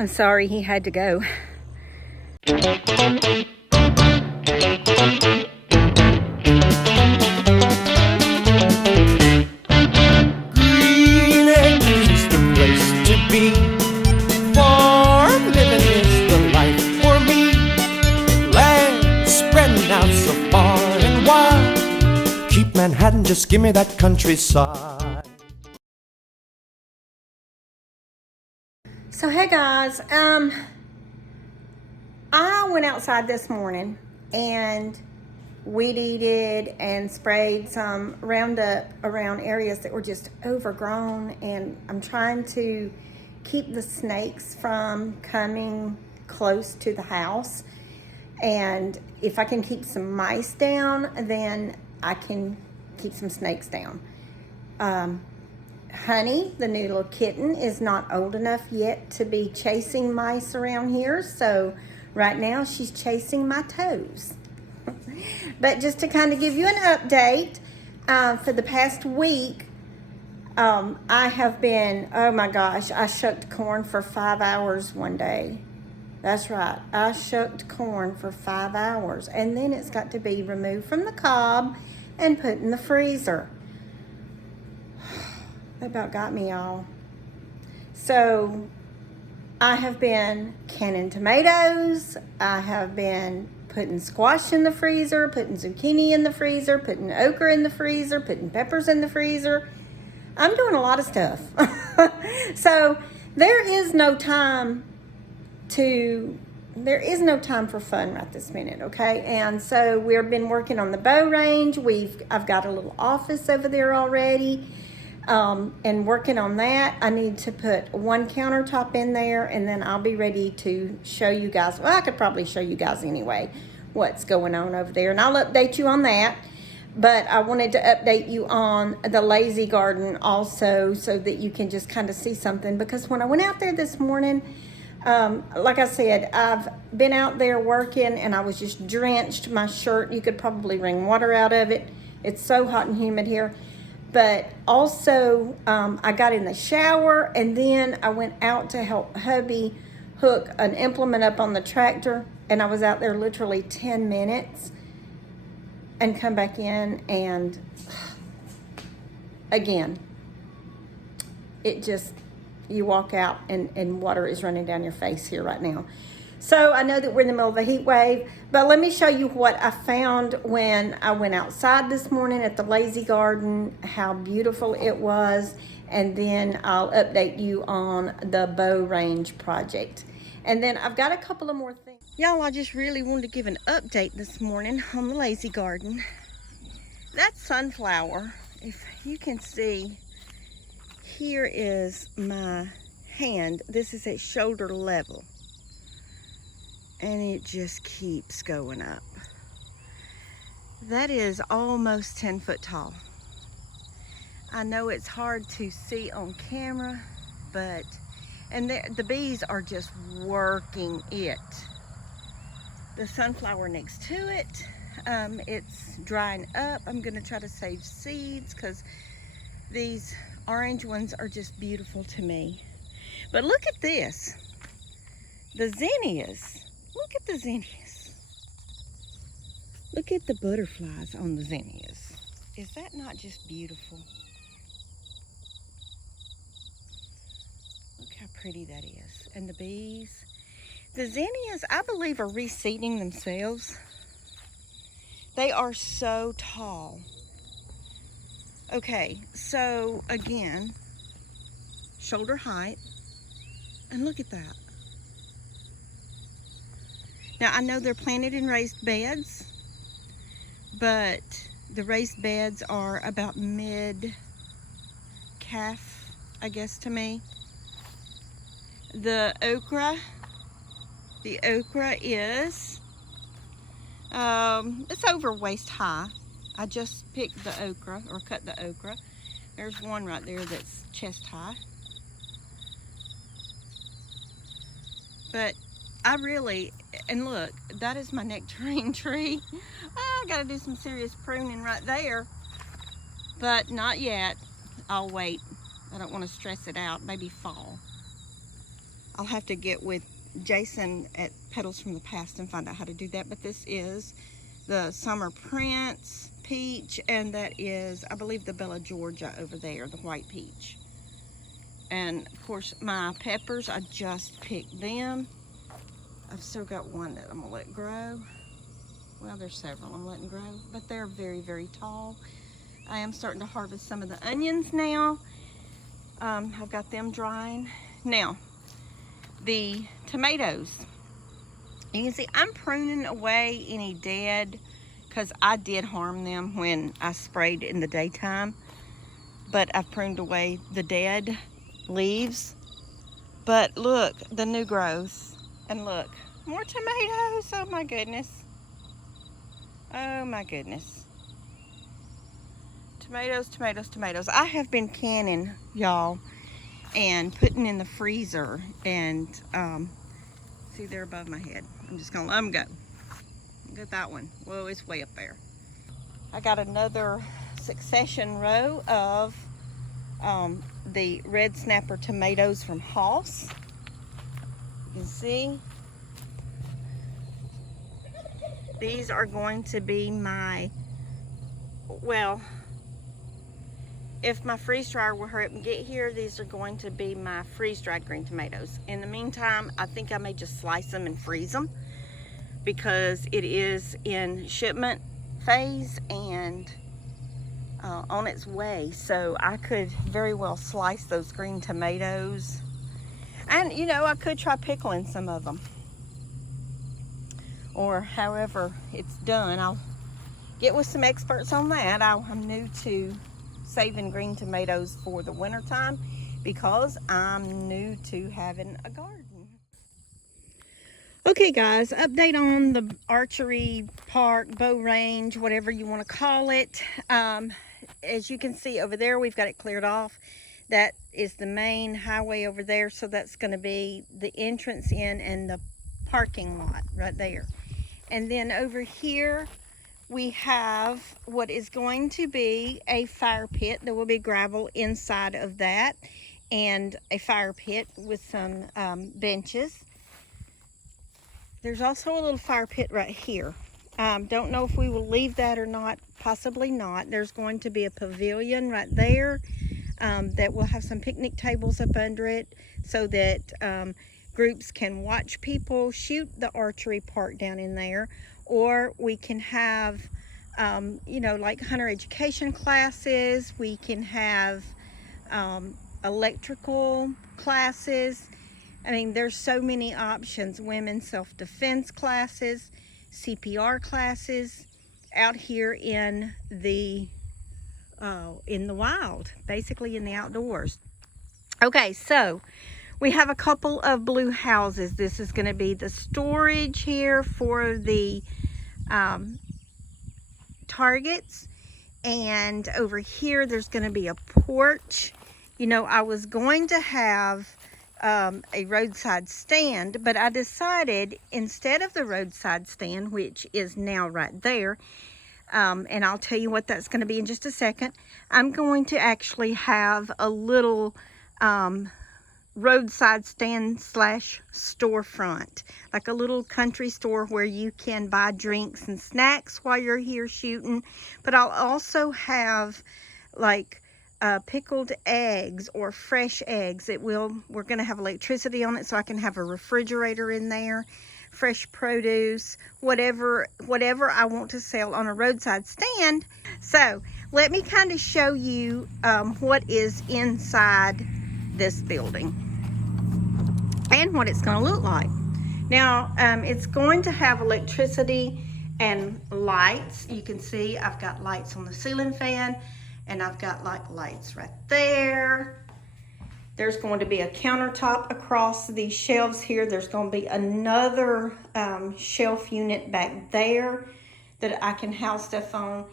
I'm sorry he had to go. Manhattan, just give me that countryside. So hey guys, I went outside this morning and weed-eated and sprayed some Roundup around areas that were just overgrown, and I'm trying to keep the snakes from coming close to the house. And if I can keep some mice down, then I can keep some snakes down. Honey, the new little kitten, is not old enough yet to be chasing mice around here, so right now she's chasing my toes. But just to kind of give you an update, for the past week, I have been, oh my gosh, I shucked corn for 5 hours one day. That's right, I shucked corn for 5 hours, and then it's got to be removed from the cob and put in the freezer. That about got me, y'all. So I have been canning tomatoes. I have been putting squash in the freezer, putting zucchini in the freezer, putting okra in the freezer, putting peppers in the freezer. I'm doing a lot of stuff. So there is no time for fun right this minute, okay? And so we've been working on the bow range. I've got a little office over there already, and working on that. I need to put one countertop in there, and then I'll be ready to show you guys. Well, I could probably show you guys anyway what's going on over there, and I'll update you on that. But I wanted to update you on the lazy garden also, so that you can just kind of see something, because when I went out there this morning, like I said, I've been out there working and I was just drenched. My shirt, you could probably wring water out of it. It's so hot and humid here. But also, I got in the shower, and then I went out to help hubby hook an implement up on the tractor, and I was out there literally 10 minutes and come back in, and again, it just, you walk out and water is running down your face here right now. So I know that we're in the middle of a heat wave, but let me show you what I found when I went outside this morning at the lazy garden, how beautiful it was, and then I'll update you on the bow range project. And then I've got a couple of more things. Y'all, I just really wanted to give an update this morning on the lazy garden. That sunflower, if you can see, here is my hand. This is at shoulder level, and it just keeps going up. That is almost 10 foot tall. I know it's hard to see on camera, but, and the bees are just working it. The sunflower next to it, it's drying up. I'm gonna try to save seeds because these orange ones are just beautiful to me. But look at this, the zinnias. Look at the zinnias. Look at the butterflies on the zinnias. Is that not just beautiful? Look how pretty that is. And the bees. The zinnias, I believe, are reseeding themselves. They are so tall. Okay, so again, shoulder height, and look at that. Now I know they're planted in raised beds, but the raised beds are about mid-calf, I guess, to me. The okra is, it's over waist high. I just picked the okra, or cut the okra. There's one right there that's chest high. But I really, and look, that is my nectarine tree. I gotta do some serious pruning right there, but not yet. I'll wait. I don't want to stress it out, maybe fall. I'll have to get with Jason at Petals from the Past and find out how to do that. But this is the Summer Prince peach, and that is, I believe, the Bella Georgia over there, the white peach. And of course, my peppers, I just picked them. I've still got one that I'm gonna let grow. Well, there's several I'm letting grow, but they're very, very tall. I am starting to harvest some of the onions now. I've got them drying. Now, the tomatoes. You can see I'm pruning away any dead, because I did harm them when I sprayed in the daytime. But I've pruned away the dead leaves. But look, the new growth. And look, more tomatoes. Oh my goodness. Oh my goodness. Tomatoes, tomatoes, tomatoes. I have been canning, y'all, and putting in the freezer. And see, they're above my head. I'm just gonna let them go. Look at that one. Whoa, it's way up there. I got another succession row of the red snapper tomatoes from Hoss. You can see. These are going to be my, well, if my freeze dryer will hurry up and get here, these are going to be my freeze-dried green tomatoes. In the meantime, I think I may just slice them and freeze them, because it is in shipment phase and on its way. So I could very well slice those green tomatoes. And, you know, I could try pickling some of them. Or however it's done. I'll get with some experts on that. I'm new to saving green tomatoes for the winter time, because I'm new to having a garden. Okay guys, update on the archery park, bow range, whatever you want to call it. As you can see over there, we've got it cleared off. That is the main highway over there, so that's going to be the entrance in and the parking lot right there. And then over here we have what is going to be a fire pit. There will be gravel inside of that, and a fire pit with some benches. There's also a little fire pit right here. Don't know if we will leave that or not. Possibly not. There's going to be a pavilion right there that will have some picnic tables up under it, so that groups can watch people shoot the archery park down in there. Or we can have, you know, like hunter education classes. We can have electrical classes. I mean, there's so many options. Women's self-defense classes, CPR classes out here in the wild, basically in the outdoors. Okay, so we have a couple of blue houses. This is going to be the storage here for the targets. And over here, there's going to be a porch. You know, I was going to have a roadside stand, but I decided instead of the roadside stand, which is now right there, and I'll tell you what that's going to be in just a second, I'm going to actually have a little roadside stand slash storefront, like a little country store where you can buy drinks and snacks while you're here shooting. But I'll also have like pickled eggs or fresh eggs. We're going to have electricity on it, so I can have a refrigerator in there, fresh produce, whatever I want to sell on a roadside stand. So let me kind of show you what is inside this building and what it's going to look like. Now, it's going to have electricity and lights. You can see I've got lights on the ceiling fan, and I've got like lights right there. There's going to be a countertop across these shelves here. There's going to be another shelf unit back there that I can house stuff on.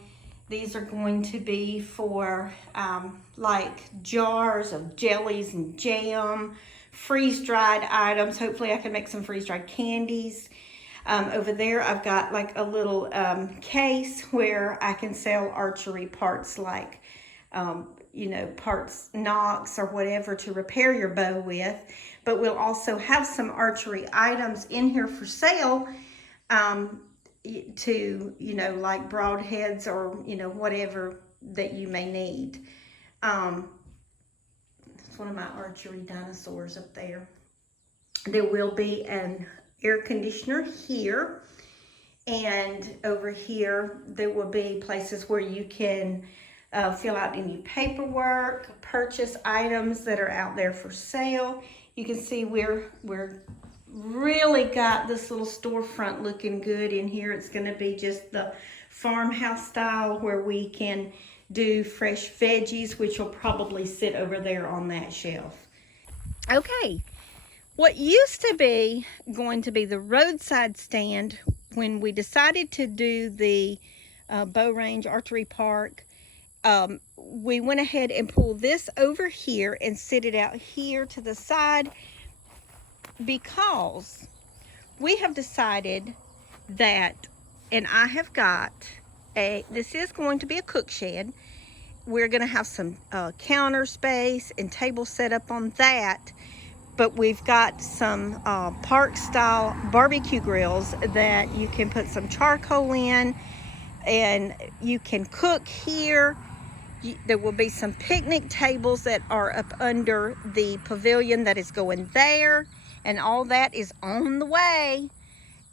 These are going to be for like jars of jellies and jam, freeze-dried items. Hopefully I can make some freeze-dried candies. Over there I've got like a little case where I can sell archery parts, like you know, parts, knocks or whatever to repair your bow with. But we'll also have some archery items in here for sale, to, you know, like broadheads or, you know, whatever that you may need. It's one of my archery dinosaurs up there. There will be an air conditioner here, and over here there will be places where you can fill out any paperwork, purchase items that are out there for sale. You can see we're really got this little storefront looking good in here. It's going to be just the farmhouse style where we can do fresh veggies, which will probably sit over there on that shelf. Okay, what used to be going to be the roadside stand, when we decided to do the bow range archery park, we went ahead and pulled this over here and sit it out here to the side, because we have decided that, and I have got this is going to be a cook shed. We're going to have some counter space and table set up on that, but we've got some park style barbecue grills that you can put some charcoal in, and you can cook here. There will be some picnic tables that are up under the pavilion that is going there, and all that is on the way.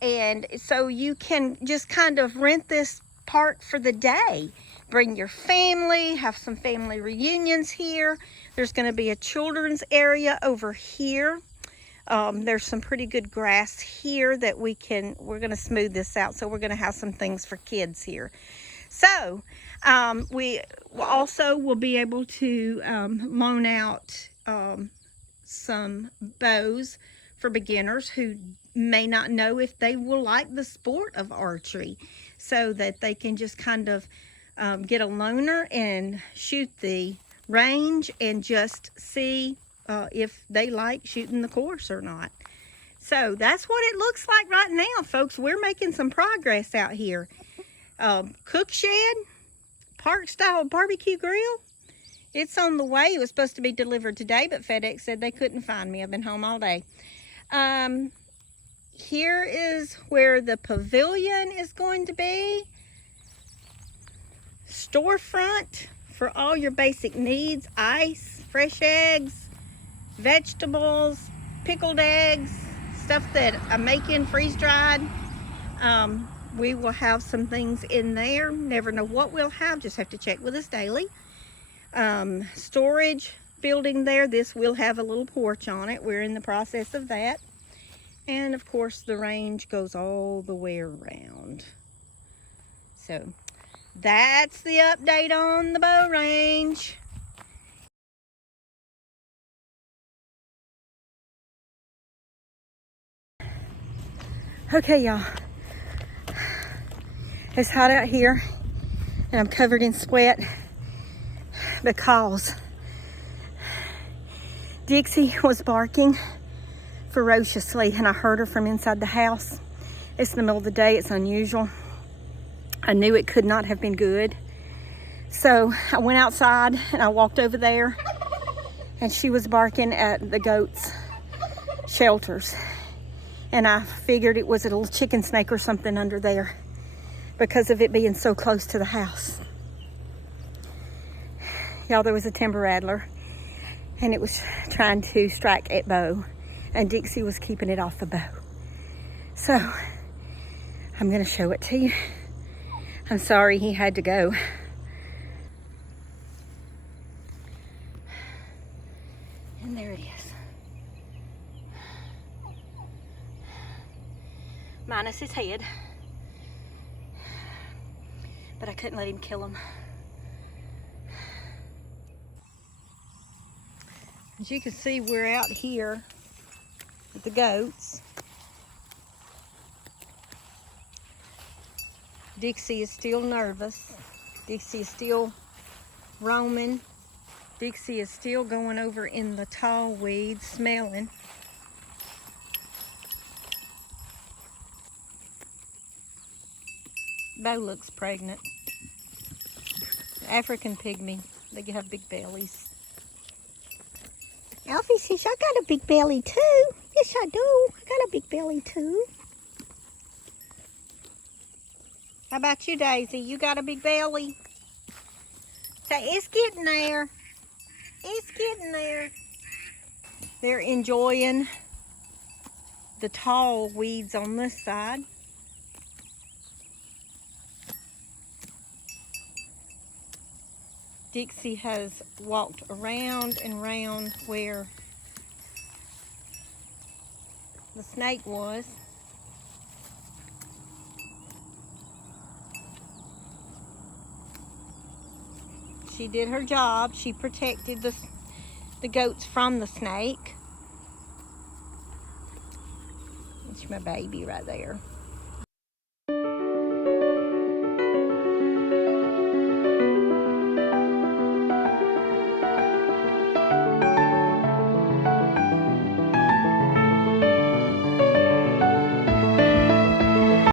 And so you can just kind of rent this park for the day. Bring your family, have some family reunions here. There's going to be a children's area over here. There's some pretty good grass here that we're going to smooth this out. So we're going to have some things for kids here. So we also will be able to loan out some bows for beginners who may not know if they will like the sport of archery, so that they can just kind of get a loaner and shoot the range and just see if they like shooting the course or not. So that's what it looks like right now, folks. We're making some progress out here. Cook shed, park style barbecue grill, it's on the way. It was supposed to be delivered today, but FedEx said they couldn't find me. I've been home all day. Here is where the pavilion is going to be. Storefront for all your basic needs: ice, fresh eggs, vegetables, pickled eggs, stuff that I'm making freeze-dried. We will have some things in there. Never know what we'll have, just have to check with us daily. Storage building there. This will have a little porch on it. We're in the process of that. And of course the range goes all the way around. So that's the update on the bow range. Okay, y'all. It's hot out here and I'm covered in sweat because Dixie was barking ferociously and I heard her from inside the house. It's the middle of the day. It's unusual. I knew it could not have been good. So I went outside and I walked over there, and she was barking at the goats' shelters. And I figured it was a little chicken snake or something under there because of it being so close to the house. Y'all, there was a timber rattler and it was trying to strike at bow, and Dixie was keeping it off the bow. So I'm gonna show it to you. I'm sorry he had to go. And there it is. Minus his head. But I couldn't let him kill him. As you can see, we're out here with the goats. Dixie is still nervous. Dixie is still roaming. Dixie is still going over in the tall weeds, smelling. Bo looks pregnant. African pygmy They have big bellies. Alfie says, I got a big belly too. Yes, I do. I got a big belly too. How about you, Daisy? You got a big belly? Say, it's getting there. It's getting there. They're enjoying the tall weeds on this side. Dixie has walked around and round where the snake was. She did her job. She protected the goats from the snake. That's my baby right there.